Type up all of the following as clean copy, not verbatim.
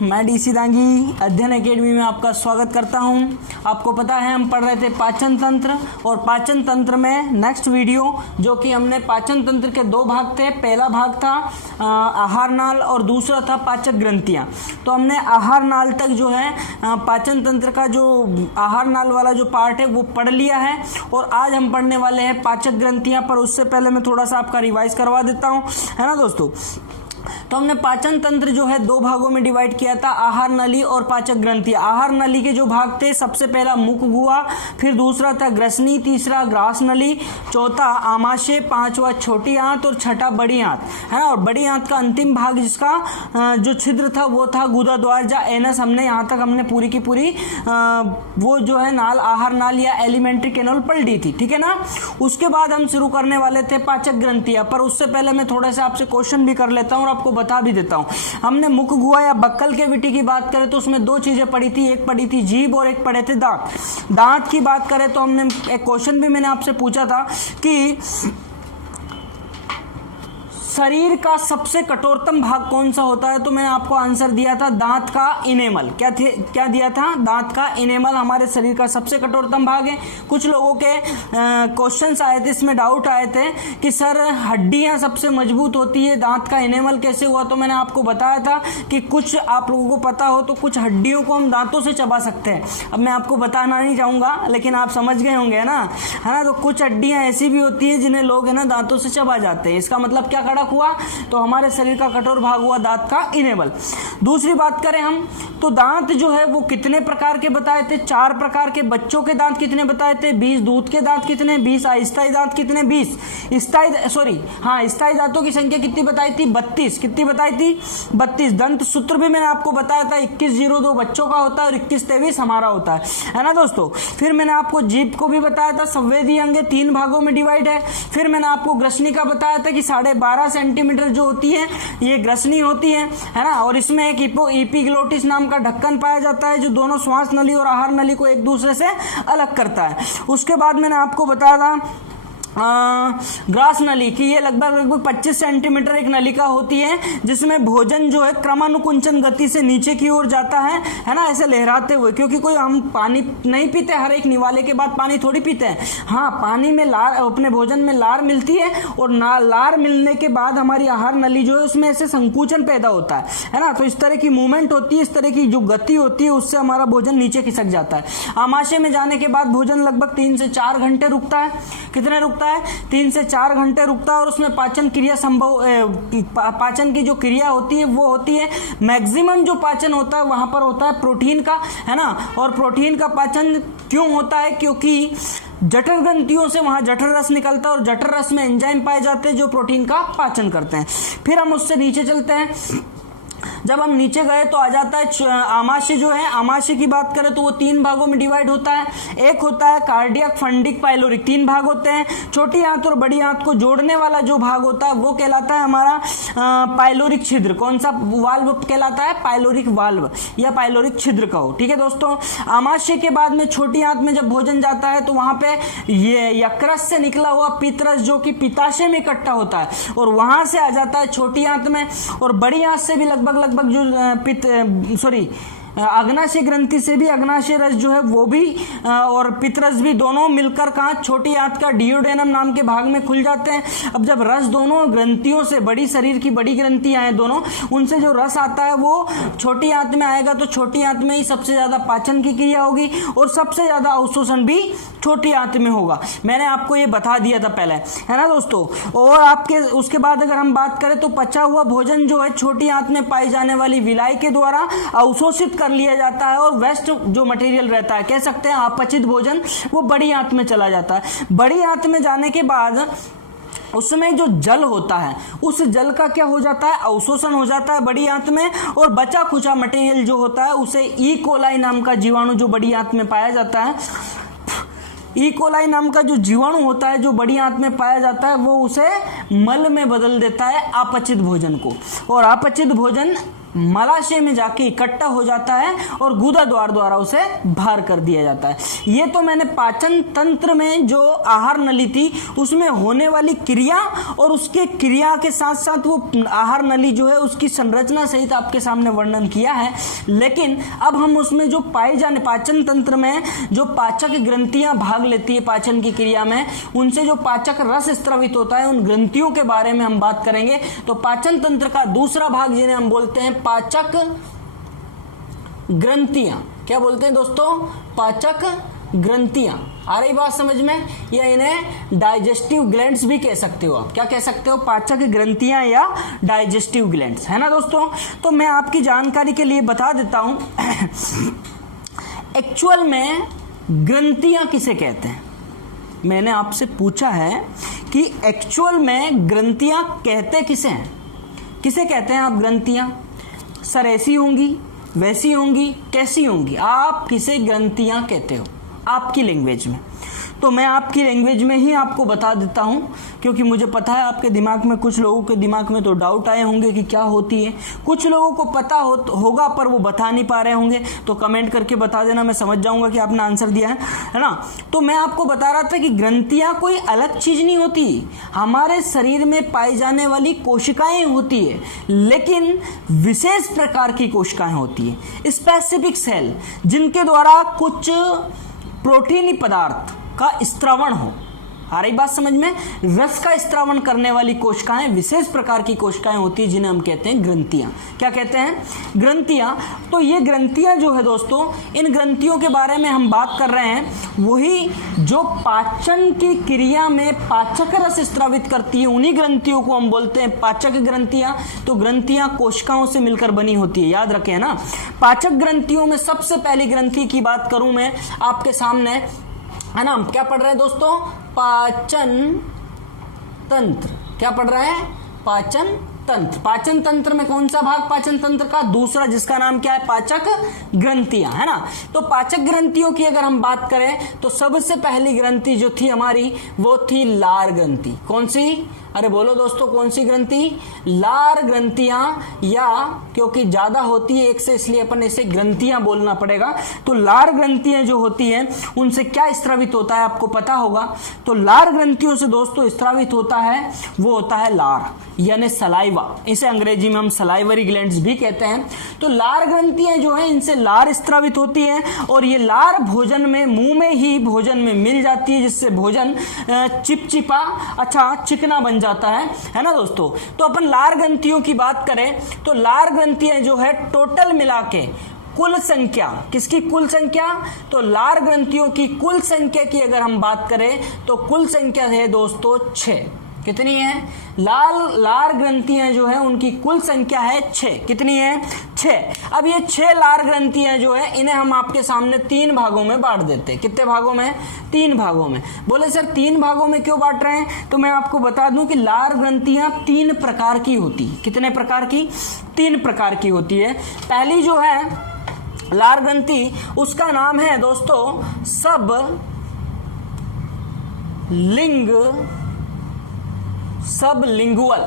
मैं डीसी दांगी अध्ययन एकेडमी में आपका स्वागत करता हूं। आपको पता है हम पढ़ रहे थे पाचन तंत्र, और पाचन तंत्र में नेक्स्ट वीडियो जो कि हमने पाचन तंत्र के दो भाग थे। पहला भाग था आहार नाल और दूसरा था पाचक ग्रंथियां। तो हमने आहार नाल तक जो है पाचन तंत्र का जो आहार नाल वाला जो पार्ट है वो पढ़ लिया है, और आज हम पढ़ने वाले हैं पाचक ग्रंथियां। पर उससे पहले मैं थोड़ा सा आपका रिवाइज करवा देता हूं, है ना दोस्तों। तो हमने पाचन तंत्र जो है दो भागों में डिवाइड किया था, आहार नली और पाचक ग्रंथि। आहार नली के जो भाग थे, सबसे पहला मुख गुहा, फिर दूसरा था ग्रसनी, तीसरा ग्रास नली, चौथा आमाशय, पांचवा छोटी आंत और छठा बड़ी आंत, है ना। और बड़ी आंत का अंतिम भाग जिसका जो छिद्र था वो था गुदा द्वार या एनस। हमने यहाँ तक हमने पूरी की पूरी वो जो है नाल आहार नाल या एलिमेंट्री कैनल पढ़ ली थी, ठीक है ना। उसके बाद हम शुरू करने वाले थे पाचक ग्रंथियां। पर उससे पहले मैं थोड़ा सा आपसे क्वेश्चन भी कर लेता हूँ और आपको बता भी देता हूं। हमने मुख गुहा या बक्कल कैविटी की बात करें तो उसमें दो चीजें पढ़ी थी, एक पढ़ी थी जीभ और एक पढ़े थे दांत। दांत की बात करें तो हमने एक क्वेश्चन भी मैंने आपसे पूछा था कि शरीर का सबसे कठोरतम भाग कौन सा होता है, तो मैंने आपको आंसर दिया था दांत का इनेमल। क्या दिया था? दांत का इनेमल हमारे शरीर का सबसे कठोरतम भाग है। कुछ लोगों के क्वेश्चंस आए थे, इसमें डाउट आए थे कि सर हड्डियां सबसे मजबूत होती है, दांत का इनेमल कैसे हुआ। तो मैंने आपको बताया था कि कुछ आप लोगों को पता हो तो कुछ हड्डियों को हम दांतों से चबा सकते हैं। अब मैं आपको बताना नहीं चाहूंगा, लेकिन आप समझ गए होंगे, है ना। तो कुछ हड्डियां ऐसी भी होती है जिन्हें लोग है ना दांतों से चबा जाते हैं। इसका मतलब क्या खड़ा हुआ, तो हमारे शरीर का कठोर भाग हुआ दांत का इनेमल। दूसरी बात करें हम तो दांत जो है वो कितने प्रकार के बताए थे? 4 प्रकार के। बच्चों के दांत कितने बताए थे? 20। दूध के दांत कितने? 20। अस्थायी दांत कितने? 20। स्थायी दांतों की संख्या कितनी बताई थी? 32। कितनी बताई थी? 32। दंत सूत्र भी मैंने आपको बताया था 2102 बच्चों का होता है और 2123 हमारा होता है ना दोस्तों। फिर मैंने आपको जीभ को भी बताया था, संवेदी अंग 3 भागों में डिवाइड है। फिर मैंने आपको ग्रसनी का बताया था कि 12.5 सेंटीमीटर जो होती है ये ग्रसनी होती है ना। और इसमें एक एपिग्लोटिस नाम का ढक्कन पाया जाता है जो दोनों श्वास नली और आहार नली को एक दूसरे से अलग करता है। उसके बाद मैंने आपको बताया था ग्रास नली की, ये लगभग 25 सेंटीमीटर एक नलिका होती है जिसमें भोजन जो है क्रमानुकुंचन गति से नीचे की ओर जाता है ना, ऐसे लहराते हुए। क्योंकि कोई हम पानी नहीं पीते, हर एक निवाले के बाद पानी थोड़ी पीते हैं। हाँ, पानी में लार, अपने भोजन में लार मिलती है, और लार मिलने के बाद हमारी आहार नली जो है उसमें ऐसे संकुचन पैदा होता है ना। तो इस तरह की मूवमेंट होती है, इस तरह की जो गति होती है उससे हमारा भोजन नीचे खिसक जाता है। आमाशय में जाने के बाद भोजन लगभग 3 से 4 घंटे रुकता है। कितने रुकता है? 3 से 4 घंटे रुकता है। और उसमें पाचन क्रिया पाचन की जो क्रिया होती है वो होती है, मैक्सिमम जो पाचन होता है वहां पर होता है प्रोटीन का, है ना। और प्रोटीन का पाचन क्यों होता है? क्योंकि जठर ग्रंथियों से वहां जठर रस निकलता है और जठर रस में एंजाइम पाए जाते हैं जो प्रोटीन का पाचन करते हैं। फिर हम उससे नीचे चलते हैं। जब हम नीचे गए तो आ जाता है आमाशय जो है। आमाशय की बात करें तो वो 3 भागों में डिवाइड होता है। एक होता है कार्डियक, फंडिक, पाइलोरिक, 3 भाग होते हैं। छोटी आंत और बड़ी आंत को जोड़ने वाला जो भाग होता है वो कहलाता है हमारा पाइलोरिक छिद्र। कौन सा वाल्व कहलाता है? पाइलोरिक वाल्व या पाइलोरिक छिद्र कहो, ठीक है दोस्तों। आमाशय के बाद में छोटी आंत में जब भोजन जाता है तो वहां पे ये यकृत से निकला हुआ पित्तरस जो कि पित्ताशय में इकट्ठा होता है और वहां से आ जाता है छोटी आंत में। और बड़ी आंत से भी लगभग जो अग्नाशय ग्रंथि से भी अग्नाशय रस जो है वो भी और पित्तरस भी दोनों मिलकर कहाँ छोटी आंत का डियोडेनम नाम के भाग में खुल जाते हैं। अब जब रस दोनों ग्रंथियों से, बड़ी शरीर की बड़ी ग्रंथियां हैं दोनों, उनसे जो रस आता है वो छोटी आंत में आएगा। तो छोटी आंत में ही सबसे ज्यादा पाचन की क्रिया होगी और सबसे ज्यादा अवशोषण भी छोटी आंत में होगा। मैंने आपको ये बता दिया था पहले, है ना दोस्तों। और आपके उसके बाद अगर हम बात करें तो पचा हुआ भोजन जो है छोटी आंत में पाई जाने वाली विलाई के द्वारा अवशोषित कर लिया जाता है और वेस्ट जो मटेरियल रहता है, कह सकते हैं अपचित भोजन, वो बड़ी आंत में चला जाता है। बड़ी आंत में जाने के बाद उसमें जो जल होता है उस जल का क्या हो जाता है? अवशोषण हो जाता है बड़ी आंत में। और बचा खुचा मटेरियल जो होता है उसे ई कोलाई नाम का जीवाणु जो बड़ी आंत में पाया जाता है, ई कोलाई नाम का जो जीवाणु होता है जो बड़ी आंत में पाया जाता है वो उसे मल में बदल देता है अपचित भोजन को। और अपचित भोजन मलाशय में जाके इकट्ठा हो जाता है और गुदा द्वार द्वारा उसे बाहर कर दिया जाता है। ये तो मैंने पाचन तंत्र में जो आहार नली थी उसमें होने वाली क्रिया और उसके क्रिया के साथ साथ वो आहार नली जो है उसकी संरचना सहित आपके सामने वर्णन किया है। लेकिन अब हम उसमें जो पाए जाने पाचन तंत्र में जो पाचक ग्रंथियां भाग लेती है पाचन की क्रिया में, उनसे जो पाचक रस स्रावित होता है उन ग्रंथियों के बारे में हम बात करेंगे। तो पाचन तंत्र का दूसरा भाग जिन्हें हम बोलते हैं पाचक ग्रंथियां। क्या बोलते हैं दोस्तों? पाचक ग्रंथियां। आ रही बात समझ में? या इन्हें डाइजेस्टिव ग्लैंड्स भी कह सकते हो आप। क्या कह सकते हो? पाचक ग्रंथियां या डाइजेस्टिव ग्लैंड्स, है ना दोस्तों। तो मैं आपकी जानकारी के लिए बता देता हूं एक्चुअल में ग्रंथियां किसे कहते हैं। मैंने आपसे पूछा है कि एक्चुअल में ग्रंथियां कहते किसे हैं? किसे कहते हैं आप ग्रंथियां? सर ऐसी होंगी, वैसी होंगी, कैसी होंगी? आप किसे ग्रंथियां कहते हो आपकी लैंग्वेज में? तो मैं आपकी लैंग्वेज में ही आपको बता देता हूं, क्योंकि मुझे पता है आपके दिमाग में, कुछ लोगों के दिमाग में तो डाउट आए होंगे कि क्या होती है। कुछ लोगों को पता होगा पर वो बता नहीं पा रहे होंगे। तो कमेंट करके बता देना, मैं समझ जाऊंगा कि आपने आंसर दिया है ना। तो मैं आपको बता रहा था कि ग्रंथियां कोई अलग चीज नहीं होती, हमारे शरीर में पाई जाने वाली कोशिकाएं होती है, लेकिन विशेष प्रकार की कोशिकाएं होती है, स्पेसिफिक सेल, जिनके द्वारा कुछ प्रोटीनी पदार्थ का स्त्रावण हो। आ रही बात समझ में? रस का स्त्रावण करने वाली कोशिकाएं विशेष प्रकार की कोशिकाएं होती है, जिन्हें हम कहते हैं ग्रंथियां। क्या कहते हैं? ग्रंथियां। तो ये ग्रंथियां जो है दोस्तों, इन ग्रंथियों के बारे में हम बात कर रहे हैं, वही जो पाचन की क्रिया में पाचक रस स्त्रावित करती है, उन्हीं ग्रंथियों को हम बोलते हैं पाचक ग्रंथियां। तो ग्रंथियां कोशिकाओं से मिलकर बनी होती है, याद रखें ना। पाचक ग्रंथियों में सबसे पहली ग्रंथि की बात करूं मैं आपके सामने, है ना। क्या पढ़ रहे हैं दोस्तों? पाचन तंत्र। क्या पढ़ रहे हैं? पाचन तंत्र। पाचन तंत्र में कौन सा भाग? पाचन तंत्र का दूसरा, जिसका नाम क्या है? पाचक ग्रंथियां, है ना। तो पाचक ग्रंथियों की अगर हम बात करें तो सबसे पहली ग्रंथि जो थी हमारी वो थी लार ग्रंथि। कौन सी? अरे बोलो दोस्तों, कौन सी ग्रंथि? लार ग्रंथियां, या क्योंकि ज्यादा होती है एक से इसलिए अपन इसे ग्रंथियां बोलना पड़ेगा। तो लार ग्रंथियां जो होती हैं उनसे क्या स्रावित होता है आपको पता होगा। तो लार ग्रंथियों से दोस्तों स्रावित होता है वो होता है लार, यानी सलाइवा। इसे अंग्रेजी में हम सलाइवरी ग्लैंड्स भी कहते हैं। तो लार ग्रंथियां जो है इनसे लार स्रावित होती है, और ये लार भोजन में, मुंह में ही भोजन में मिल जाती है, जिससे भोजन चिपचिपा, अच्छा चिकना बन जाता है ना दोस्तों। तो अपन लार ग्रंथियों की बात करें तो लार ग्रंथियां जो है टोटल मिला के कुल संख्या, किसकी कुल संख्या? तो लार ग्रंथियों की कुल संख्या की अगर हम बात करें तो कुल संख्या है दोस्तों 6। कितनी है? लार ग्रंथियां जो है उनकी कुल संख्या है 6। कितनी है? 6। अब ये 6 लार ग्रंथियां जो है इन्हें हम आपके सामने 3 भागों में बांट देते हैं। कितने भागों में? 3 भागों में। बोले सर 3 भागों में क्यों बांट रहे हैं? तो मैं आपको बता दूं कि लार ग्रंथियां 3 प्रकार की होती। कितने प्रकार की? 3 प्रकार की होती है। पहली जो है लार ग्रंथि, उसका नाम है दोस्तों सब लिंगुअल।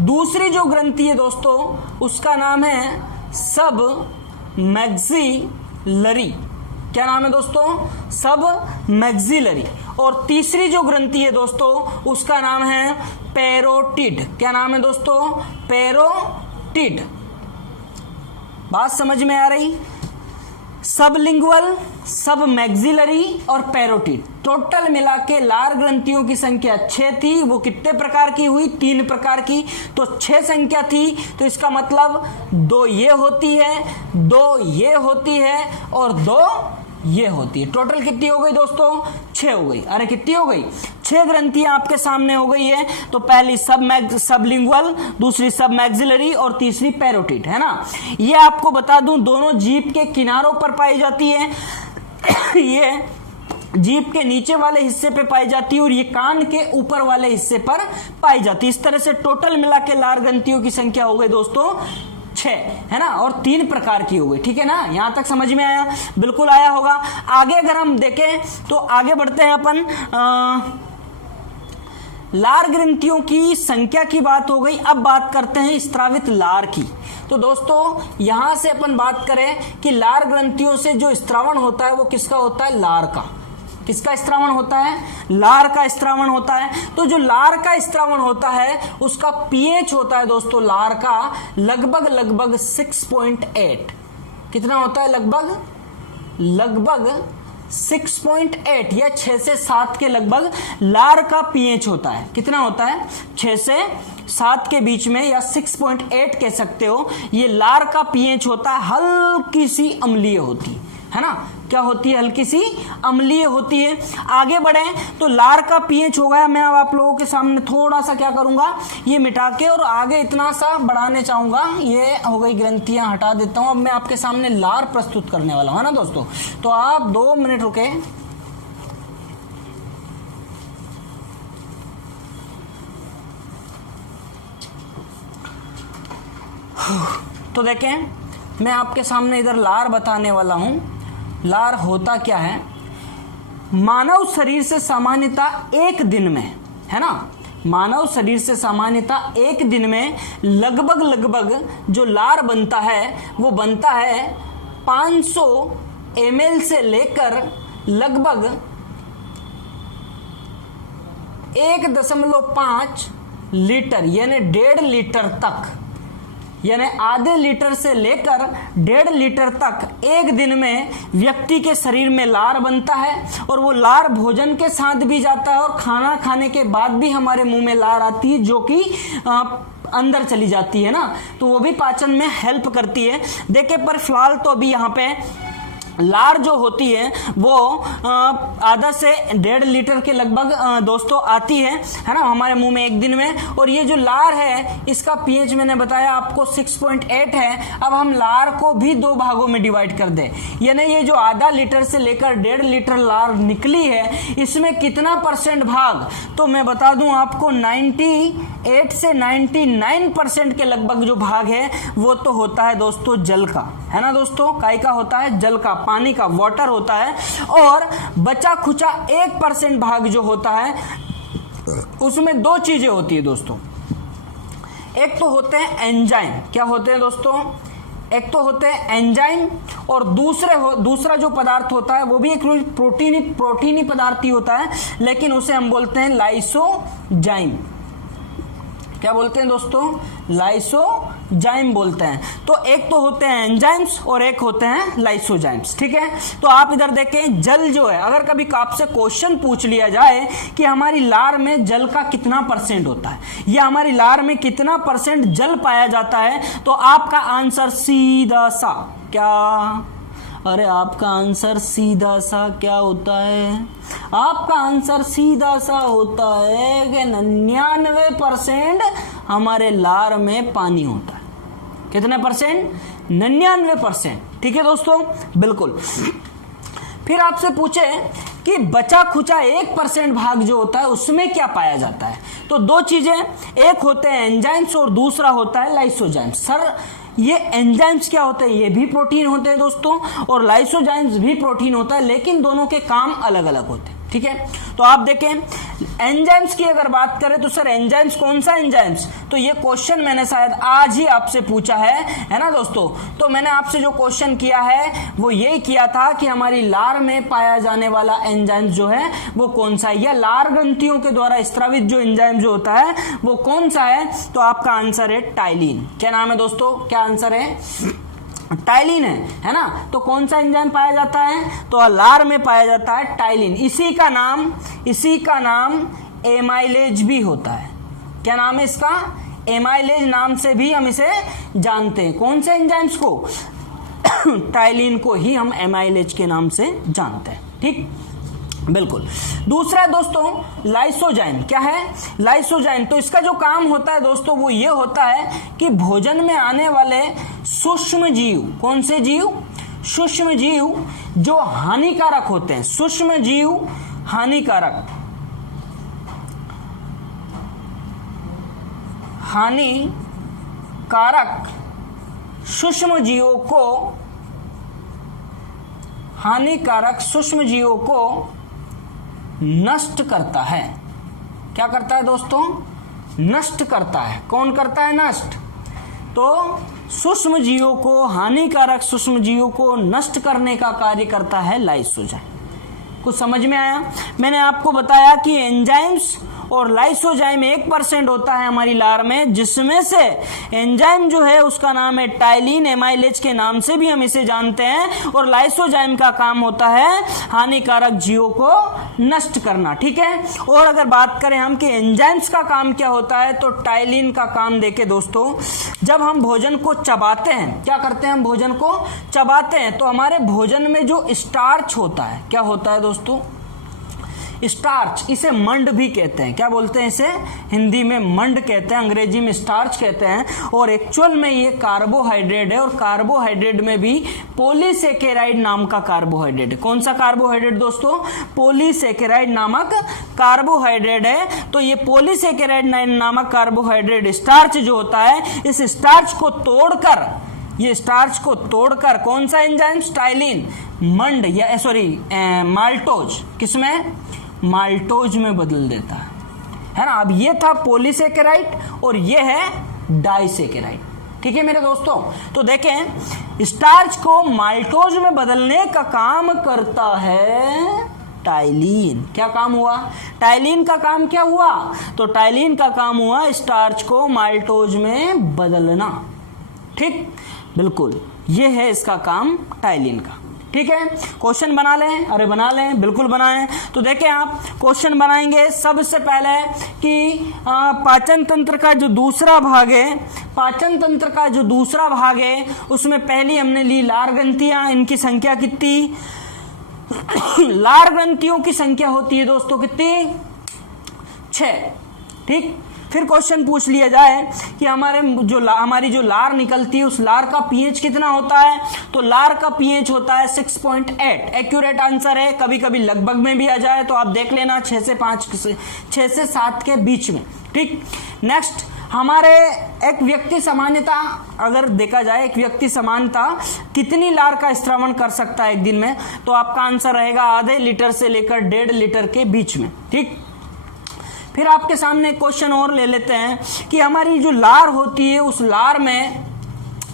दूसरी जो ग्रंथि है दोस्तों उसका नाम है सब मैक्सिलरी। क्या नाम है दोस्तों? सब मैक्सिलरी। और तीसरी जो ग्रंथि है दोस्तों उसका नाम है पैरोटिड। क्या नाम है दोस्तों? पैरोटिड। बात समझ में आ रही? सब लिंगुअल, सब मैक्सिलरी और पैरोटिड, टोटल मिला के लार ग्रंथियों की संख्या 6 थी। वो कितने प्रकार की हुई? 3 प्रकार की। तो 6 संख्या थी, तो इसका मतलब 2 ये होती है, 2 ये होती है और 2 ये होती है। टोटल कितनी हो गई दोस्तों? 6 हो गई। अरे कितनी हो गई? 6 ग्रंथियां आपके सामने हो गई है। तो पहली सब लिंगुअल, दूसरी सब मैक्सिलरी और तीसरी पैरोटिड, है ना। ये आपको बता दूं दोनों जीभ के किनारों पर पाई जाती है। ये जीभ के नीचे वाले हिस्से पे पाई जाती है और ये कान के ऊपर वाले हिस्से पर पाई जाती है। इस तरह से टोटल मिला के लार ग्रंथियों की संख्या हो गई दोस्तों 6, है ना। और 3 प्रकार की हो गई। ठीक है ना, यहां तक समझ में आया? बिल्कुल आया होगा। आगे अगर हम देखें तो आगे बढ़ते हैं अपन। लार ग्रंथियों की संख्या की बात हो गई। अब बात करते हैं स्त्रावित लार की। तो दोस्तों यहां से अपन बात करें कि लार ग्रंथियों से जो स्त्रावण होता है वो किसका होता है? लार का। किसका स्त्रावण होता है? लार का स्त्रावण होता है। तो जो लार का स्त्रावण होता है उसका पीएच होता है दोस्तों लार का लगभग 6.8। कितना होता है? लगभग 6.8 या 6 से 7 के लगभग लार का पीएच होता है। कितना होता है? 6 से 7 के बीच में, या 6.8 कह सकते हो। ये लार का पीएच होता है, हल्की सी अम्लीय होती है ना। क्या होती है? हल्की सी अम्लीय होती है। आगे बढ़े तो लार का पीएच हो गया। मैं अब आप लोगों के सामने थोड़ा सा क्या करूंगा, ये मिटा के और आगे इतना सा बढ़ाने चाहूंगा। ये हो गई ग्रंथियां, हटा देता हूं। अब मैं आपके सामने लार प्रस्तुत करने वाला हूं, है ना दोस्तों। तो आप 2 मिनट रुके। तो देखें, मैं आपके सामने इधर लार बताने वाला हूं। लार होता क्या है? मानव शरीर से सामान्यतः एक दिन में, है ना, मानव शरीर से सामान्यतः एक दिन में लगभग जो लार बनता है वो बनता है 500 ml से लेकर लगभग 1.5 लीटर यानी 1.5 लीटर तक, यानी आधे लीटर से लेकर 1.5 लीटर तक एक दिन में व्यक्ति के शरीर में लार बनता है। और वो लार भोजन के साथ भी जाता है और खाना खाने के बाद भी हमारे मुंह में लार आती है, जो कि अंदर चली जाती है ना, तो वो भी पाचन में हेल्प करती है। देखिए, पर फिलहाल तो अभी यहाँ पे लार जो होती है वो आधा से 1.5 लीटर के लगभग दोस्तों आती है ना, हमारे मुंह में एक दिन में। और ये जो लार है इसका पीएच मैंने बताया आपको 6.8 है। अब हम लार को भी 2 भागों में डिवाइड कर दें, यानी ये जो आधा लीटर से लेकर 1.5 लीटर लार निकली है, इसमें कितना % भाग, तो मैं बता दूं आपको 98 से 99% के लगभग जो भाग है वो तो होता है दोस्तों जल का, है ना दोस्तों। काय का होता है? जल का, पानी का, वाटर होता है। और बचा खुचा 1% भाग जो होता है उसमें 2 चीजें होती है दोस्तों। एक तो होते हैं एंजाइम। क्या होते हैं दोस्तों? एक तो होते हैं एंजाइम, और दूसरा जो पदार्थ होता है वो भी एक प्रोटीनी पदार्थ ही होता है, लेकिन उसे हम बोलते हैं लाइसोजाइम। क्या बोलते हैं दोस्तों? लाइसोजाइम बोलते हैं। तो एक तो होते हैं एंजाइम्स और एक होते हैं लाइसोजाइम्स, ठीक है। तो आप इधर देखें, जल जो है, अगर कभी आपसे क्वेश्चन पूछ लिया जाए कि हमारी लार में जल का कितना % होता है या हमारी लार में कितना % जल पाया जाता है, तो आपका आंसर सीधा सा क्या, अरे आपका आंसर सीधा सा क्या होता है? आपका आंसर सीधा सा होता है कि 99% हमारे लार में पानी होता है। कितने %? 99%, ठीक है दोस्तों, बिल्कुल। फिर आपसे पूछे कि बचा खुचा 1% भाग जो होता है उसमें क्या पाया जाता है, तो 2 चीजें, एक होते हैं एंजाइम्स और दूसरा होता है लाइसोजाइम्स। सर ये एंजाइम्स क्या होते हैं? ये भी प्रोटीन होते हैं दोस्तों, और लाइसोजाइम्स भी प्रोटीन होता है, लेकिन दोनों के काम अलग अलग होते हैं, ठीक है। तो आप देखें, एंजाइम्स की अगर बात करें तो सर एंजाइम्स कौन सा एंजाइम्स, तो ये क्वेश्चन मैंने शायद आज ही आपसे पूछा है ना दोस्तों। तो मैंने आपसे जो क्वेश्चन किया है वो यही किया था कि हमारी लार में पाया जाने वाला एंजाइम जो है वो कौन सा है, या लार ग्रंथियों के द्वारा स्त्रावित जो एंजाइम जो होता है वो कौन सा है। तो आपका आंसर है टाइलिन। क्या नाम है दोस्तों? क्या आंसर है? टाइलिन है ना। तो कौन सा एंजाइम पाया जाता है? तो लार में पाया जाता है टाइलिन। इसी का नाम एमाइलेज भी होता है। क्या नाम है इसका? एमाइलेज नाम से भी हम इसे जानते हैं। कौन से एंजाइम्स को? टाइलिन को ही हम एमाइलेज के नाम से जानते हैं, ठीक, बिल्कुल। दूसरा दोस्तों लाइसोजाइम। क्या है? लाइसोजाइम। तो इसका जो काम होता है दोस्तों वो ये होता है कि भोजन में आने वाले सूक्ष्म जीव, कौन से जीव? सूक्ष्म जीव जो हानिकारक होते हैं, सूक्ष्म जीव हानिकारक सूक्ष्म जीवों को नष्ट करता है। क्या करता है दोस्तों? नष्ट करता है। कौन करता है? नष्ट। तो सूक्ष्म जीवों को, हानिकारक सूक्ष्म जीवों को नष्ट करने का कार्य करता है लाइसोजाइम। कुछ समझ में आया? मैंने आपको बताया कि एंजाइम्स और लाइसोजाइम 1% होता है हमारी लार में, जिसमें से एंजाइम जो है उसका नाम है टाइलिन, एमाइलेज के नाम से भी हम इसे जानते हैं, और लाइसोजाइम का काम होता है हानिकारक जीवों को नष्ट करना। ठीक है। और अगर बात करें हम कि एंजाइम्स का काम क्या होता है, तो टाइलिन का काम देखे दोस्तों, जब हम भोजन को चबाते हैं, क्या करते हैं? हम भोजन को चबाते हैं, तो हमारे भोजन में जो स्टार्च होता है, क्या होता है दोस्तों? स्टार्च। इसे मंड भी कहते हैं। क्या बोलते हैं इसे? हिंदी में मंड कहते हैं, अंग्रेजी में स्टार्च कहते हैं। और एक्चुअल में ये कार्बोहाइड्रेट है, और कार्बोहाइड्रेट में भी पॉलीसेकेराइड नाम का कार्बोहाइड्रेट है। कौन सा कार्बोहाइड्रेट दोस्तों? पॉलीसेकेराइड नामक कार्बोहाइड्रेट है। तो ये पॉलीसेकेराइड नामक कार्बोहाइड्रेट स्टार्च जो होता है, इस स्टार्च को तोड़कर, ये स्टार्च को तोड़कर कौन सा एंजाइम? टाइलिन, मंड या माल्टोज, किसमें? माल्टोज में बदल देता है ना। अब ये था पॉलीसेकेराइड और ये है डाइसेकेराइड। ठीक है मेरे दोस्तों। तो देखें, स्टार्च को माल्टोज में बदलने का काम करता है टाइलिन। क्या काम हुआ? टाइलिन का काम क्या हुआ? तो टाइलिन का काम हुआ स्टार्च को माल्टोज में बदलना। ठीक, बिल्कुल, ये है इसका काम टाइलिन का। ठीक है। क्वेश्चन बना लें? अरे बना लें, बिल्कुल बनाएं। तो देखें, आप क्वेश्चन बनाएंगे सबसे पहले कि पाचन तंत्र का जो दूसरा भाग है, पाचन तंत्र का जो दूसरा भाग है, उसमें पहली हमने ली लार ग्रंथियां। इनकी संख्या कितनी? लार ग्रंथियों की संख्या होती है दोस्तों कितनी? 6। ठीक। फिर क्वेश्चन पूछ लिया जाए कि हमारी जो लार निकलती है, उस लार का पीएच कितना होता है? तो लार का पीएच होता है 6.8। एक्यूरेट आंसर है। कभी कभी लगभग में भी आ जाए तो आप देख लेना, 6 से 7 के बीच में। ठीक। नेक्स्ट, हमारे एक व्यक्ति सामान्यता अगर देखा जाए, एक व्यक्ति सामान्यता कितनी लार का स्रावन कर सकता है एक दिन में? तो आपका आंसर रहेगा आधे लीटर से लेकर 1.5 लीटर के बीच में। ठीक। फिर आपके सामने क्वेश्चन और ले लेते हैं कि हमारी जो लार होती है, उस लार में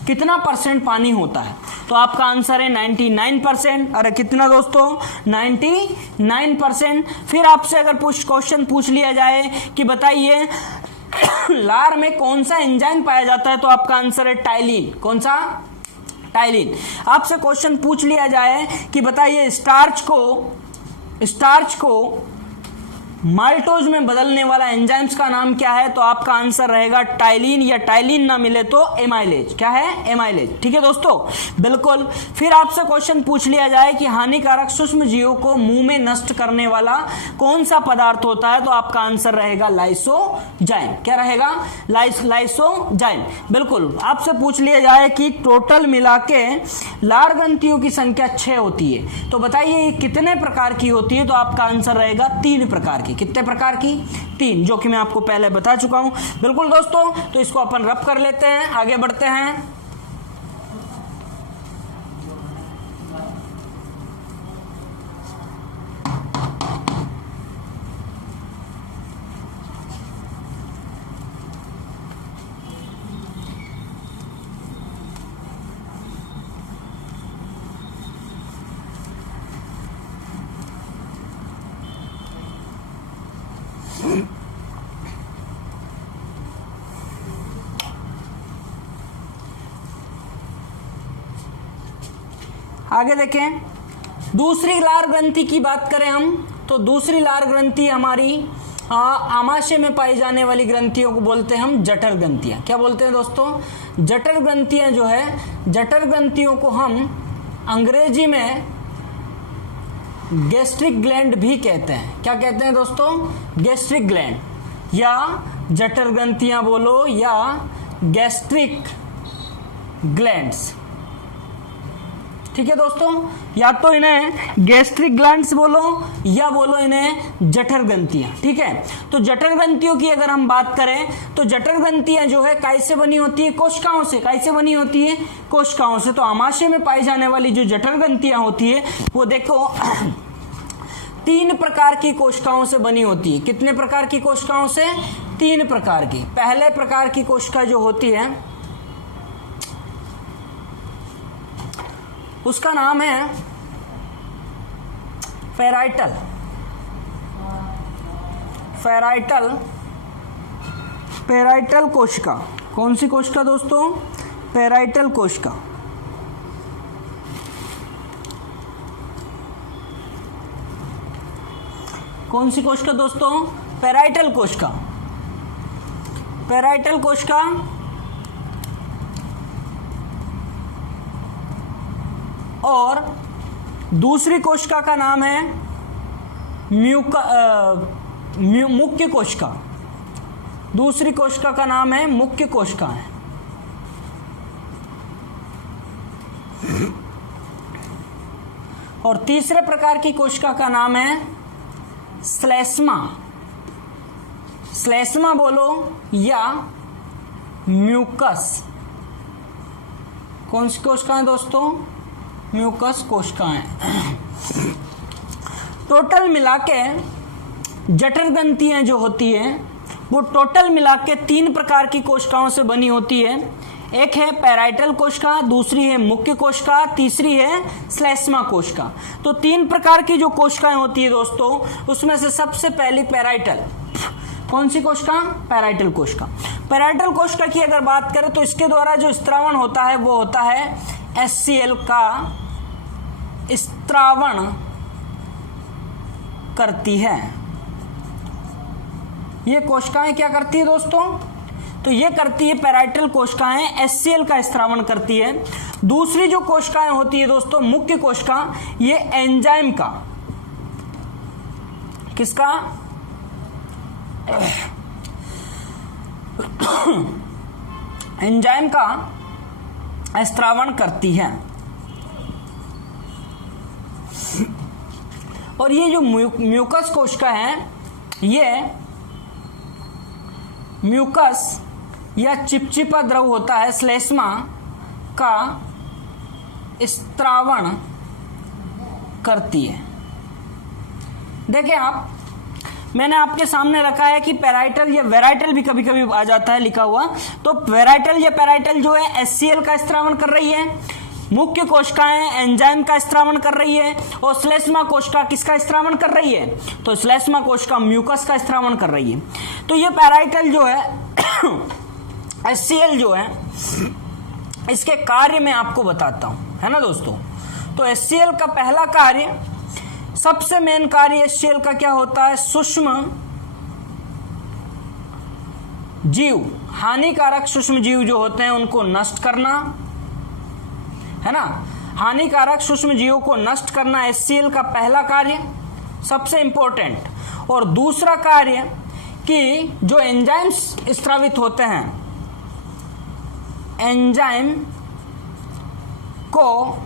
कितना % पानी होता है? तो आपका आंसर है 99%। अरे कितना दोस्तों? 99%। फिर आपसे अगर क्वेश्चन पूछ लिया जाए कि बताइए लार में कौन सा एंजाइम पाया जाता है, तो आपका आंसर है टाइलिन। कौन सा? टाइलिन। आपसे क्वेश्चन पूछ लिया जाए कि बताइए स्टार्च को माल्टोज में बदलने वाला एंजाइम्स का नाम क्या है? तो आपका आंसर रहेगा टाइलिन, या टाइलिन ना मिले तो एमाइलेज। क्या है? एमाइलेज। ठीक है दोस्तों, बिल्कुल। फिर आपसे क्वेश्चन पूछ लिया जाए कि हानिकारक सूक्ष्म जीवों को मुंह में नष्ट करने वाला कौन सा पदार्थ होता है? तो आपका आंसर रहेगा लाइसोजाइम। क्या रहेगा? लाइसोजाइम। बिल्कुल। आपसे पूछ लिया जाए कि टोटल मिला के लार ग्रंथियों की संख्या 6 होती है, तो बताइए ये कितने प्रकार की होती है? तो आपका आंसर रहेगा 3 प्रकार की। कितने प्रकार की? 3, जो कि मैं आपको पहले बता चुका हूं। बिल्कुल दोस्तों, तो इसको अपन रब कर लेते हैं, आगे बढ़ते हैं। आगे देखें, दूसरी लार ग्रंथि की बात करें हम, तो दूसरी लार ग्रंथि हमारी आमाशय में पाई जाने वाली ग्रंथियों को बोलते हैं हम जठर ग्रंथियां। क्या बोलते हैं दोस्तों? जठर ग्रंथियां जो है, जठर ग्रंथियों को हम अंग्रेजी में गैस्ट्रिक ग्लैंड भी कहते हैं। क्या कहते हैं दोस्तों? गैस्ट्रिक ग्लैंड, या जठर ग्रंथियां बोलो, या गैस्ट्रिक ग्लैंड्स। ठीक है दोस्तों, या तो इन्हें गैस्ट्रिक ग्लैंड्स बोलो या बोलो इन्हें जठर ग्रंथियां। ठीक है। तो जठर ग्रंथियों की अगर हम बात करें, तो जठर ग्रंथियां जो है कैसे बनी होती है? कोशिकाओं से। कैसे बनी होती है? कोशिकाओं से। तो आमाशय में पाई जाने वाली जो जठर ग्रंथियां होती है, वो देखो 3 प्रकार की कोशिकाओं से बनी होती है। कितने प्रकार की कोशिकाओं से? 3 प्रकार की। पहले प्रकार की कोशिका जो होती है उसका नाम है पेराइटल। पेराइटल कोशिका। कौन सी कोशिका दोस्तों? पेराइटल कोशिका। कौन सी कोशिका दोस्तों? पेराइटल कोशिका। पेराइटल कोशिका और दूसरी कोशिका का नाम है मुख्य कोशिका। दूसरी कोशिका का नाम है मुख्य कोशिका है। और तीसरे प्रकार की कोशिका का नाम है श्लेष्मा। श्लेष्मा बोलो या म्यूकस। कौन सी कोशिकाएं दोस्तों? म्यूकस कोशिकाएं। टोटल मिलाके जठर ग्रंथियां जो होती है वो टोटल मिलाके 3 प्रकार की कोशिकाओं से बनी होती है। एक है पेराइटल कोशिका, दूसरी है मुख्य कोशिका, तीसरी है श्लेष्मा कोशिका। तो 3 प्रकार की जो कोशिकाएं होती है दोस्तों, उसमें से सबसे पहली पेराइटल। कौन सी कोशिका? पेराइटल कोशिका। पेराइटल कोशिका की अगर बात करें तो इसके द्वारा जो स्त्रावण होता है वो होता है HCl का स्त्रावण करती है। ये कोशिकाएं क्या करती है दोस्तों? तो ये करती है पेराइटल कोशिकाएं HCl का स्त्रावण करती है। दूसरी जो कोशिकाएं होती है दोस्तों मुख्य कोशिका, ये एंजाइम का, किसका? एंजाइम का स्त्रावण करती है। और ये जो म्यूकस कोशिका है, ये म्यूकस या चिपचिपा द्रव होता है श्लेष्मा का स्त्रावण करती है। देखिए आप, मैंने आपके सामने रखा है कि पेराइटल या वेराइटल भी कभी कभी आ जाता है लिखा हुआ। तो वेराइटल या पेराइटल जो है HCl का स्त्रावण कर रही है, मुख्य कोशिकाएं एंजाइम का स्त्रावण कर रही है, और श्लेष्मा कोशिका किसका स्त्रावण कर रही है? तो श्लेष्मा कोशिका म्यूकस का स्त्रावण कर रही है। तो ये पेराइटल जो है HCl जो है, इसके कार्य मैं आपको बताता हूं, है ना दोस्तों। तो HCl का पहला कार्य, सबसे मेन कार्य HCl का क्या होता है? सूक्ष्म जीव, हानिकारक सूक्ष्म जीव जो होते हैं उनको नष्ट करना, है ना। हानिकारक सूक्ष्म जीवों को नष्ट करना HCl का पहला कार्य, सबसे इंपॉर्टेंट। और दूसरा कार्य कि जो एंजाइम्स स्रावित होते हैं, एंजाइम को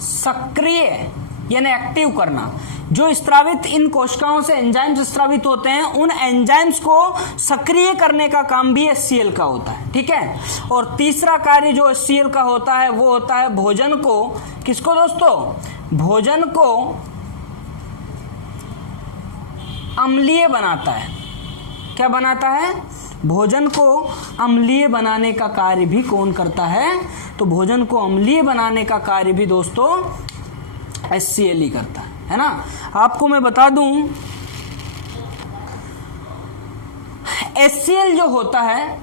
सक्रिय यानी एक्टिव करना। जो स्रावित इन कोशिकाओं से एंजाइम्स स्रावित होते हैं, उन एंजाइम्स को सक्रिय करने का काम भी HCl का होता है, ठीक है। और तीसरा कार्य जो HCl का होता है वो होता है भोजन को, किसको दोस्तों? भोजन को अम्लीय बनाता है। क्या बनाता है? भोजन को अम्लीय बनाने का कार्य भी कौन करता है? तो भोजन को अम्लीय बनाने का कार्य भी दोस्तों HCl ही करता है ना। आपको मैं बता दूं, HCl जो होता है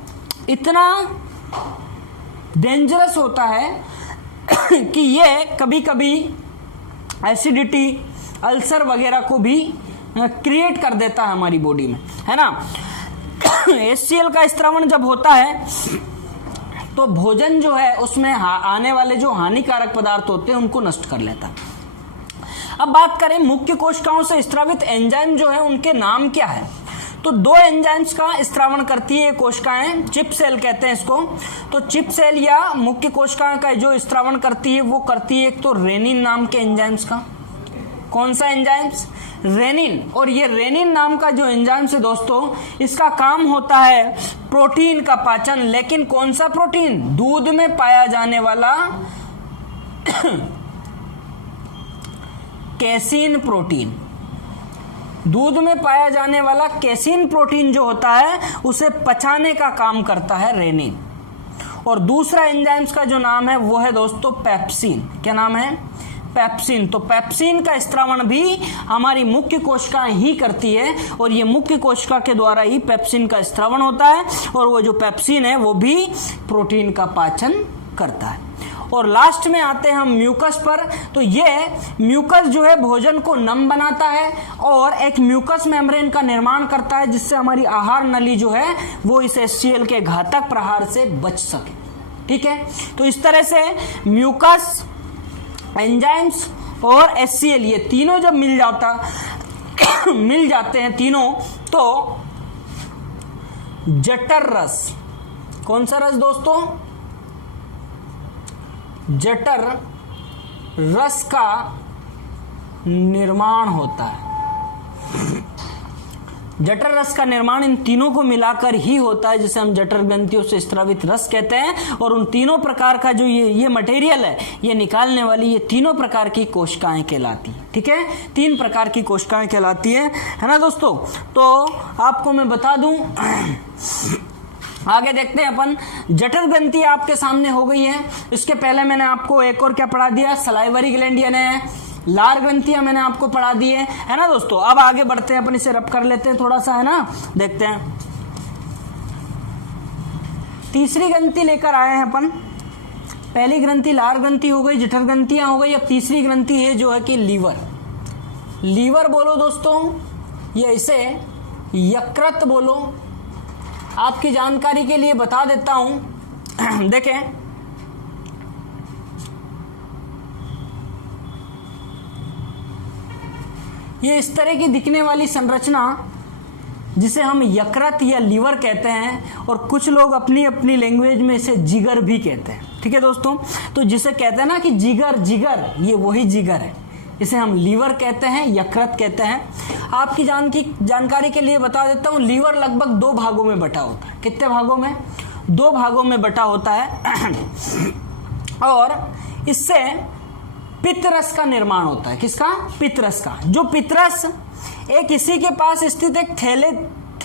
इतना डेंजरस होता है कि ये कभी कभी एसिडिटी, अल्सर वगैरह को भी क्रिएट कर देता है हमारी बॉडी में, है ना। HCl का स्त्रावण जब होता है तो भोजन जो है उसमें आने वाले जो हानिकारक पदार्थ होते हैं उनको नष्ट कर लेता है। अब बात करें मुख्य कोशिकाओं से स्रावित एंजाइम जो है उनके नाम क्या है? तो 2 एंजाइम्स का स्त्रावण करती है कोशिकाएं, चिप सेल कहते हैं इसको। तो चिप सेल या मुख्य कोशिकाएं का जो स्त्रावण करती है वो करती है एक तो रेनिन नाम के एंजाइम्स का। कौन सा एंजाइम्स? रेनिन। और ये रेनिन नाम का जो एंजाइम्स है दोस्तों, इसका काम होता है प्रोटीन का पाचन। लेकिन कौन सा प्रोटीन? दूध में पाया जाने वाला कैसीन प्रोटीन, दूध में पाया जाने वाला कैसीन प्रोटीन जो होता है उसे पचाने का काम करता है रेनिन। और दूसरा एंजाइम्स का जो नाम है वो है दोस्तों पेप्सिन। क्या नाम है? पेप्सिन। तो पेप्सिन का स्त्रावण भी हमारी मुख्य कोशिकाएं ही करती है और ये मुख्य कोशिका के द्वारा ही पेप्सिन का स्त्रावण होता है और वो जो पेप्सिन है वो भी प्रोटीन का पाचन करता है। और लास्ट में आते हैं हम म्यूकस पर। तो ये म्यूकस जो है भोजन को नम बनाता है और एक म्यूकस मेम्ब्रेन का निर्माण करता है जिससे हमारी आहार नली जो है वो इस HCl के घातक प्रहार से बच सके। ठीक है, तो इस तरह से म्यूकस, एंजाइम्स और HCl ये तीनों जब मिल जाते हैं तीनों, तो जठर रस, कौन सा रस दोस्तों? जठर रस का निर्माण होता है। जठर रस का निर्माण इन तीनों को मिलाकर ही होता है जिसे हम जठर ग्रंथियों से स्रावित रस कहते हैं। और उन तीनों प्रकार का जो ये मटेरियल है ये निकालने वाली ये तीनों प्रकार की कोशिकाएं कहलाती है। ठीक है, 3 प्रकार की कोशिकाएं कहलाती है ना दोस्तों। तो आपको मैं बता दूं, आगे देखते हैं अपन। जठर ग्रंथि आपके सामने हो गई है। इसके पहले मैंने आपको एक और क्या पढ़ा दिया? सलाइवरी ग्लैंड यानी लार ग्रंथियां मैंने आपको पढ़ा दी है ना दोस्तों। अब आगे बढ़ते हैं, अपन इसे रब कर लेते हैं थोड़ा सा, है ना। देखते हैं, तीसरी ग्रंथि लेकर आए हैं अपन। पहली ग्रंथि लार ग्रंथि हो गई, जठर ग्रंथियां हो गई। अब तीसरी ग्रंथि है जो है कि लीवर। लीवर बोलो दोस्तों, ये इसे यकृत बोलो। आपकी जानकारी के लिए बता देता हूं, देखें, ये इस तरह की दिखने वाली संरचना जिसे हम यकृत या लीवर कहते हैं और कुछ लोग अपनी अपनी लैंग्वेज में इसे जिगर भी कहते हैं। ठीक है दोस्तों, तो जिसे कहते हैं ना कि जिगर, ये वही जिगर है। इसे हम लीवर कहते हैं, यकृत कहते हैं। आपकी जानकारी के लिए बता देता हूं, लीवर लगभग 2 भागों में बटा होता है। कितने भागों में? 2 भागों में बटा होता है और इससे पित्तरस का निर्माण होता है। किसका? पित्तरस का। जो पित्तरस एक इसी के पास स्थित एक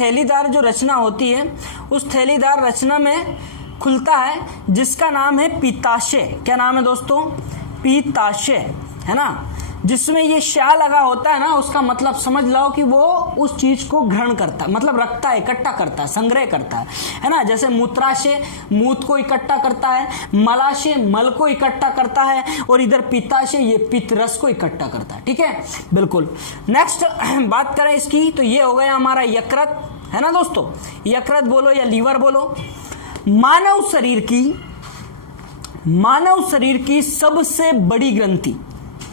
थैलीदार जो रचना होती है, उस थैलीदार रचना में खुलता है जिसका नाम है पित्ताशय। क्या नाम है दोस्तों? पित्ताशय, है ना। जिसमें ये श्या लगा होता है ना, उसका मतलब समझ लो कि वो उस चीज को ग्रहण करता है, मतलब रखता है, इकट्ठा करता है, संग्रह करता है ना। जैसे मूत्राशय मूत्र को इकट्ठा करता है, मलाशय मल को इकट्ठा करता है और इधर पित्ताशय ये पित्त रस को इकट्ठा करता है। ठीक है, बिल्कुल। नेक्स्ट बात करें इसकी, तो ये हो गया हमारा यकृत, है ना दोस्तों। यकृत बोलो या लीवर बोलो। मानव शरीर की सबसे बड़ी ग्रंथि,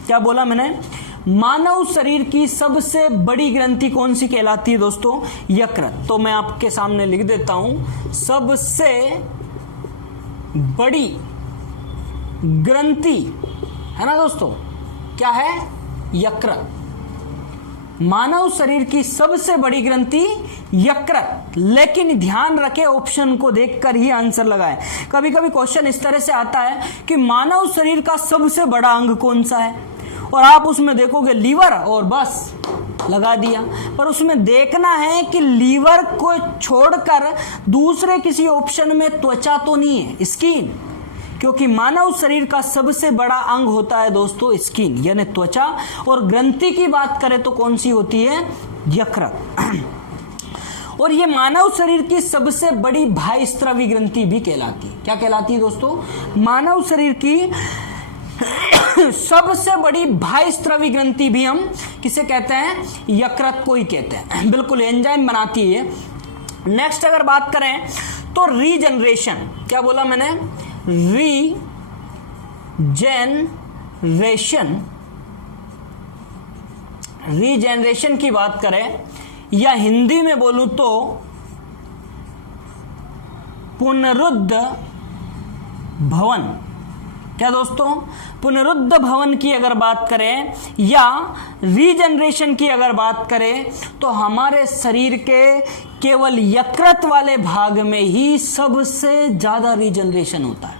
क्या बोला मैंने? मानव शरीर की सबसे बड़ी ग्रंथि कौन सी कहलाती है दोस्तों? यकृत। तो मैं आपके सामने लिख देता हूं, सबसे बड़ी ग्रंथि, है ना दोस्तों, क्या है? यकृत। मानव शरीर की सबसे बड़ी ग्रंथि यकृत। लेकिन ध्यान रखें, ऑप्शन को देखकर ही आंसर लगाएं। कभी कभी क्वेश्चन इस तरह से आता है कि मानव शरीर का सबसे बड़ा अंग कौन सा है, और आप उसमें देखोगे लीवर और बस लगा दिया। पर उसमें देखना है कि लीवर को छोड़कर दूसरे किसी ऑप्शन में त्वचा तो नहीं है, स्किन, क्योंकि मानव शरीर का सबसे बड़ा अंग होता है दोस्तों स्किन यानी त्वचा। और ग्रंथि की बात करें तो कौन सी होती है? यकृत। और ये मानव शरीर की सबसे बड़ी बाह्यस्रावी ग्रंथि भी कहलाती है। क्या कहलाती है दोस्तों? मानव शरीर की सबसे बड़ी बाह्यस्रावी ग्रंथि भी हम किसे कहते हैं? यकृत को ही कहते हैं। बिल्कुल, एंजाइम बनाती है। नेक्स्ट अगर बात करें तो रीजनरेशन, क्या बोला मैंने? रीजनरेशन की बात करें या हिंदी में बोलूं तो पुनरुद्ध भवन। क्या दोस्तों? पुनरुद्ध भवन की अगर बात करें या रीजनरेशन की अगर बात करें तो हमारे शरीर के केवल यकृत वाले भाग में ही सबसे ज्यादा रीजनरेशन होता है।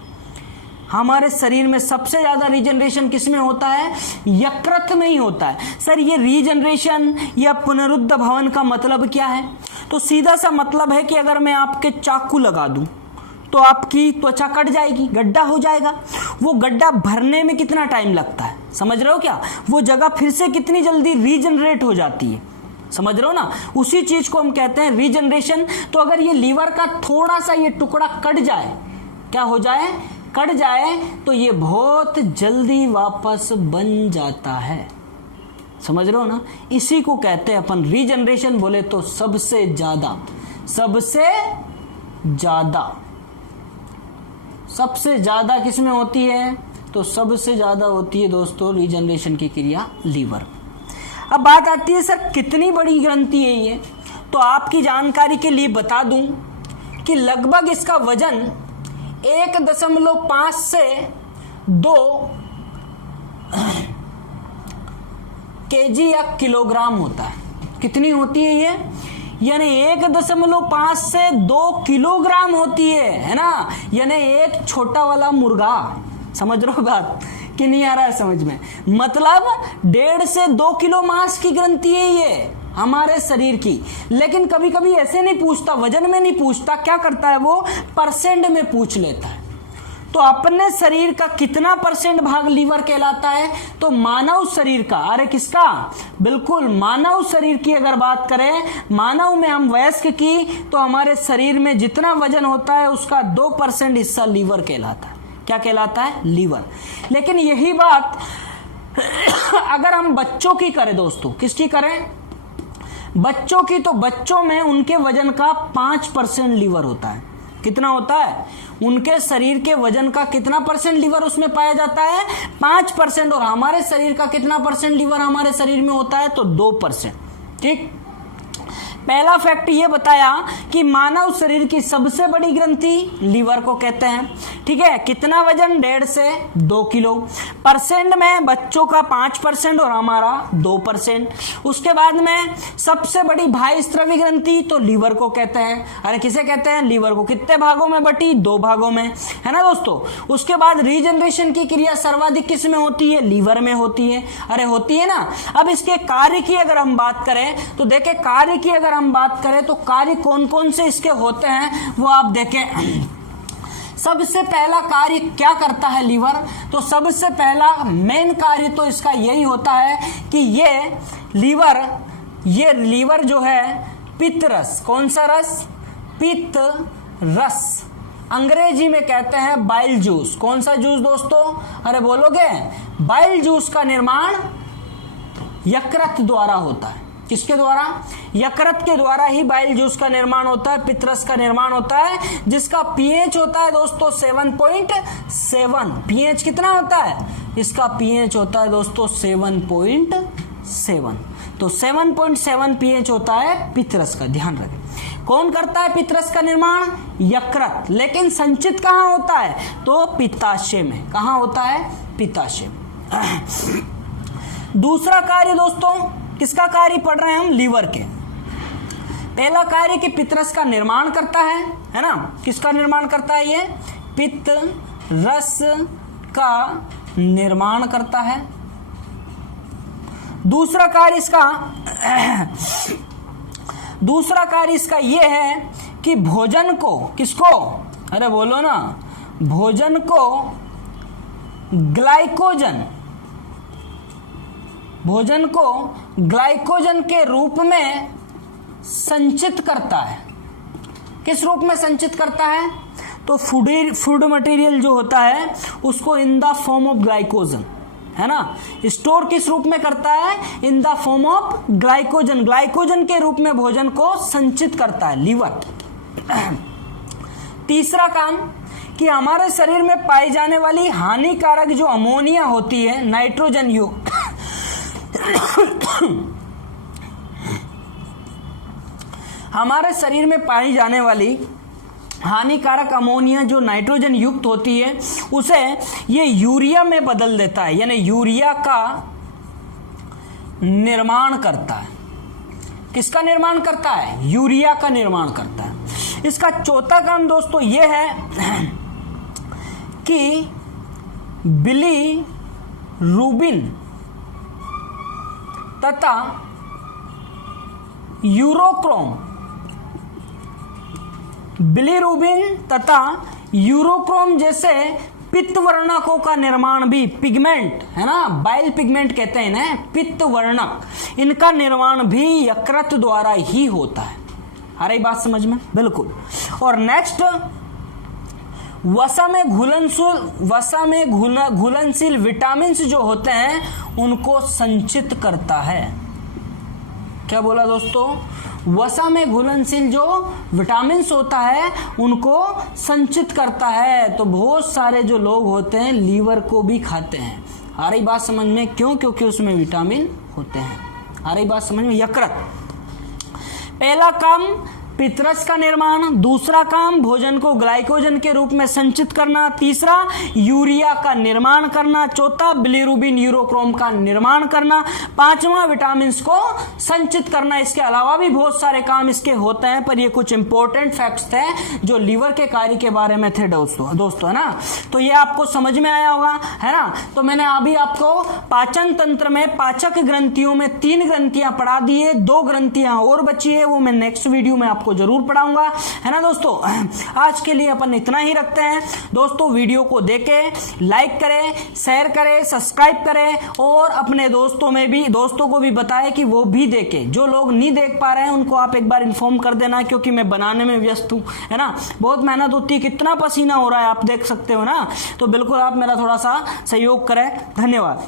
हमारे शरीर में सबसे ज्यादा रीजनरेशन किस में होता है? यकृत में ही होता है। सर ये रीजनरेशन या पुनरुद्ध भवन का मतलब क्या है? तो सीधा सा मतलब है कि अगर मैं आपके चाकू लगा दूं तो आपकी त्वचा कट जाएगी, गड्ढा हो जाएगा। वो गड्ढा भरने में कितना टाइम लगता है, समझ रहे हो क्या? वो जगह फिर से कितनी जल्दी रीजनरेट हो जाती है, समझ रहे हो ना? उसी चीज को हम कहते हैं रीजनरेशन। तो अगर ये लीवर का थोड़ा सा ये टुकड़ा कट जाए, क्या हो जाए? कट जाए, तो ये बहुत जल्दी वापस बन जाता है, समझ रहे हो ना? इसी को कहते हैं अपन रीजनरेशन। बोले तो सबसे ज्यादा किसमें होती है? तो सबसे ज्यादा होती है दोस्तों रीजनरेशन की क्रिया लीवर। अब बात आती है सर कितनी बड़ी ग्रंथि है ये? तो आपकी जानकारी के लिए बता दूं कि लगभग इसका वजन 1.5 से 2 केजी या किलोग्राम होता है। कितनी होती है ये? यानी 1.5 से 2 किलोग्राम होती है ना? यानी एक छोटा वाला मुर्गा, समझ रहे हो बात कि नहीं आ रहा है समझ में? मतलब 1.5 से 2 किलो मांस की ग्रंथि है ये हमारे शरीर की। लेकिन कभी कभी ऐसे नहीं पूछता, वजन में नहीं पूछता, क्या करता है वो? परसेंट में पूछ लेता है। तो अपने शरीर का कितना परसेंट भाग लीवर कहलाता है? तो मानव शरीर का, अरे किसका? बिल्कुल मानव शरीर की अगर बात करें, मानव में हम वयस्क की, तो हमारे शरीर में जितना वजन होता है उसका 2% हिस्सा लीवर कहलाता है। क्या कहलाता है? लीवर। लेकिन यही बात अगर हम बच्चों की करें दोस्तों, किसकी करें? बच्चों की, तो बच्चों में उनके वजन का 5% लीवर होता है। कितना होता है? उनके शरीर के वजन का कितना परसेंट लीवर उसमें पाया जाता है? 5%। और हमारे शरीर का कितना परसेंट लीवर हमारे शरीर में होता है? तो 2%। ठीक। पहला फैक्ट ये बताया कि मानव शरीर की सबसे बड़ी ग्रंथि लीवर को कहते हैं। ठीक है। कितना वजन? 1.5 से 2 किलो। परसेंट में बच्चों का 5% और हमारा 2%। उसके बाद में सबसे बड़ी बाह्यस्रावी ग्रंथि तो लीवर को कहते हैं। अरे किसे कहते हैं? लीवर को। कितने भागों में बटी? 2 भागों में, है ना दोस्तों? उसके बाद रीजनरेशन की क्रिया सर्वाधिक किस में होती है? लीवर में होती है। अरे होती है ना। अब इसके कार्य की अगर हम बात करें तो देखें, कार्य की अगर हम बात करें तो कार्य कौन कौन से इसके होते हैं वो आप देखें। सबसे पहला कार्य क्या करता है लीवर? तो सबसे पहला मेन कार्य तो इसका यही होता है कि ये लीवर जो है पित्त रस, कौन सा रस? पित्त रस, अंग्रेजी में कहते हैं बाइल जूस। कौन सा जूस दोस्तों? अरे बोलोगे? बाइल जूस का निर्माण यकृत द्वारा होता है। किसके द्वारा? यकृत के द्वारा ही बाइल जूस का निर्माण होता है, पित्तरस का निर्माण होता है, जिसका पीएच होता है दोस्तों 7.7। पीएच कितना होता है? इसका पीएच होता है दोस्तों 7.7। तो 7.7 पीएच होता है पित्तरस का, ध्यान रखें। कौन करता है पित्तरस का निर्माण? यकृत। लेकिन संचित कहां होता है? तो पित्ताशय में। कहां होता है? पित्ताशय। दूसरा कार्य दोस्तों, किसका कार्य पढ़ रहे हैं हम? लीवर के। पहला कार्य कि पित्तरस का निर्माण करता है ना? किसका निर्माण करता है? ये पित्त रस का निर्माण करता है। दूसरा कार्य इसका ये है कि भोजन को, किसको? अरे बोलो ना। भोजन को ग्लाइकोजन के रूप में संचित करता है। किस रूप में संचित करता है? तो फूड मटेरियल जो होता है उसको in the form of glycogen, है ना? स्टोर किस रूप में करता है? In the form of glycogen. Glycogen के रूप में भोजन को संचित करता है लीवर। तीसरा काम कि हमारे शरीर में पाई जाने वाली हानिकारक जो अमोनिया होती है, नाइट्रोजन युक्त हमारे शरीर में पाई जाने वाली हानिकारक अमोनिया जो नाइट्रोजन युक्त होती है, उसे ये यूरिया में बदल देता है, यानी यूरिया का निर्माण करता है। किसका निर्माण करता है? यूरिया का निर्माण करता है। इसका चौथा काम दोस्तों ये है कि बिलीरुबिन तथा यूरोक्रोम, बिलीरुबिन तथा यूरोक्रोम जैसे पित्तवर्णकों का निर्माण भी, पिगमेंट है ना, बाइल पिगमेंट कहते हैं इन्हें, पित्तवर्णक, इनका निर्माण भी यकृत द्वारा ही होता है। आ रही बात समझ में? बिल्कुल। और नेक्स्ट, वसा में घुलनशील विटामिन जो होते हैं उनको संचित करता है। क्या बोला दोस्तों? वसा में घुलनशील जो विटामिन होता है उनको संचित करता है। तो बहुत सारे जो लोग होते हैं लीवर को भी खाते हैं। आ रही बात समझ में? क्यों? क्योंकि उसमें विटामिन होते हैं। आ रही बात समझ में? यकृत, पहला काम पित्तरस का निर्माण, दूसरा काम भोजन को ग्लाइकोजन के रूप में संचित करना, तीसरा यूरिया का निर्माण करना, चौथा बिलीरुबिन यूरोक्रोम का निर्माण करना, पांचवा विटामिन को संचित करना। इसके अलावा भी बहुत सारे काम इसके होते हैं, पर ये कुछ इंपॉर्टेंट फैक्ट्स थे जो लीवर के कार्य के बारे में थे दोस्तों, है ना। तो ये आपको समझ में आया होगा, है ना। तो मैंने अभी आपको पाचन तंत्र में पाचक ग्रंथियों में 3 ग्रंथियां पढ़ा दी है, 2 ग्रंथियां और बची है, वो मैं नेक्स्ट वीडियो में आपको जरूर पढ़ाऊंगा, है ना दोस्तों। आज के लिए अपन इतना ही रखते हैं दोस्तों। वीडियो को देखें, लाइक करें, शेयर करें, सब्सक्राइब करें और अपने दोस्तों को भी बताएं कि वो भी देखें। जो लोग नहीं देख पा रहे हैं उनको आप एक बार इन्फॉर्म कर देना, क्योंकि मैं बनाने में व्यस्त हूं, है ना। बहुत मेहनत होती है, कितना पसीना हो रहा है आप देख सकते हो ना। तो बिल्कुल आप मेरा थोड़ा सा सहयोग करें। धन्यवाद।